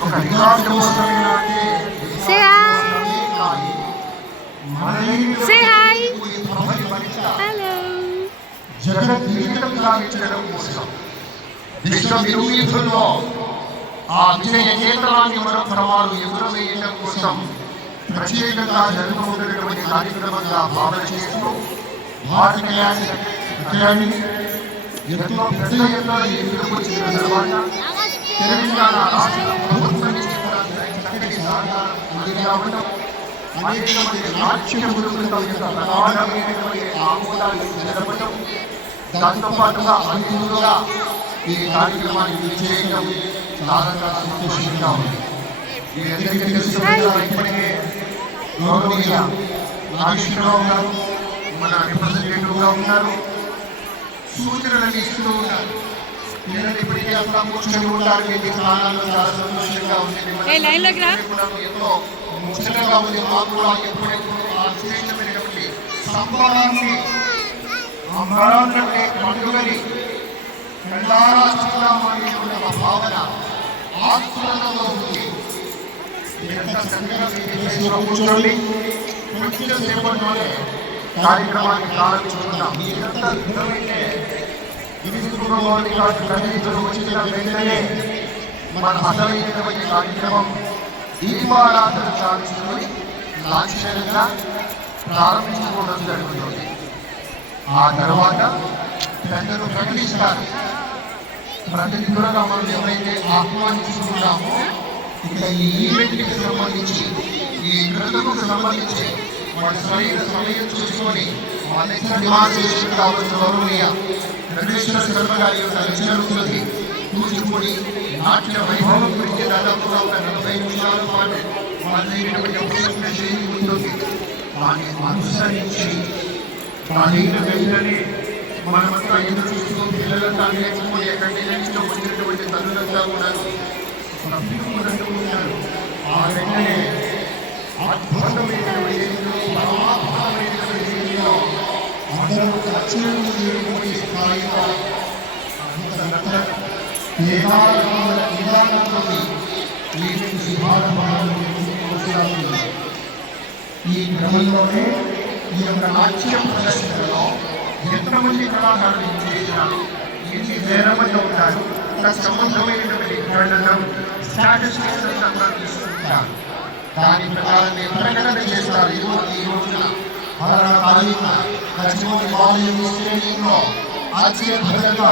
Say hi. Say hi. Hello. జగత్ జీవితం సాగించడం కోసం విశ్వ వినూత్నంలో ఆ విజయ కేంద్రాన్ని మరొక వారు ఎగురవేయడం కోసం ప్రత్యేకంగా జరుగుతున్నటువంటి కార్యక్రమంగా భావన చేస్తూ భారత అకాడమీ ఎంతో పెద్ద ఎత్తున ఎదుర్కొచ్చిన తర్వాత తెలంగాణ రాష్ట్ర ప్రభుత్వం నుంచి కూడా చక్కటి సహకారం అందిగా ఉండడం అనేక మంది నాట్య గురువులతో యొక్క ప్రగాఢమైనటువంటి ఆమోదాలు నిలబడటం దాంతోపాటుగా అతిథులుగా ఈ కార్యక్రమాన్ని విజయడం చాలా సంతోషంగా ఉంది. మీ అందరికీ తెలుసు ఇప్పటికే గౌరవనీయ నాగేశ్వరరావు గారు మన రిప్రజెంటేటివ్గా ఉన్నారు, సూచనలు ఇస్తూ ఉన్నారు. పిల్లలు ఇప్పటికే అక్కడ కూర్చొని ఉంటారు, మీ స్థానాల్లో చాలా సంతోషంగా ఉంది. ఎంతో ముచ్చటగా ఉంది. మాకు కూడా ఎప్పుడెప్పుడు ఆ విశేషమైనటువంటి సంబరాన్ని అమరావతి పండుగని కళ్ళారా చూడాలనేటువంటి ఒక భావన ఆత్మలో ఉంది. ఎంత చక్కగా కూర్చోండి, కొంచెం సేపట్లోనే కార్యక్రమాన్ని ప్రారంభించుకుందాం. మీరంతా విధమైతే ప్రతినిధులు వచ్చిన వెంటనే మన అసలైనటువంటి కార్యక్రమం దీపారాధన చాలించుకొని లాంఛనంగా ప్రారంభించుకోవడం జరుగుతుంది. ఆ తర్వాత పెద్దలు ప్రకటిస్తారు. ప్రతినిధులుగా మనం ఎవరైతే ఆహ్వానించుకున్నామో ఇక ఈ ఈవెంట్కి సంబంధించి ఈ క్రతువుకు సంబంధించి వాళ్ళ సరైన సమయం చూసుకొని వాళ్ళ నివాసం కావచ్చు గౌరవనీయ వెంకటేశ్వర శర్మ గారి యొక్క రచనలకి కూచిపూడి నాట్య వైభవం గురించి దాదాపుగా ఒక 40 నిమిషాల పాటు వాళ్ళైనటువంటి శైలి ఉంటుంది. దాన్ని అనుసరించి దానిని వెంటనే మనమంతా ఎదురు చూస్తూ పిల్లలంతా నేర్చుకుని ఎక్కడి నుంచి వచ్చినటువంటి తల్లులంతా ఉన్నారు, ఉన్నారు. ఆ వెంటనే అద్భుతమైనటువంటి అందరూ రచనటువంటి స్థాయిలో ఈ క్రమంలోనే ఈ యొక్క నాట్య ప్రదర్శనలో ఎంతమంది కళాకారులు చేసినారు, ఎన్ని వేల మంది ఉంటారు, సంబంధమైనటువంటి గణనం స్టాటిస్టిక్స్ తీసుకుంటారు. దాని ప్రకారం ప్రకటన చేస్తారు. ఈ రోజున తారీఖున కచ్చిమోని బాలయ్య స్టేడియంలో అత్యద్భుతంగా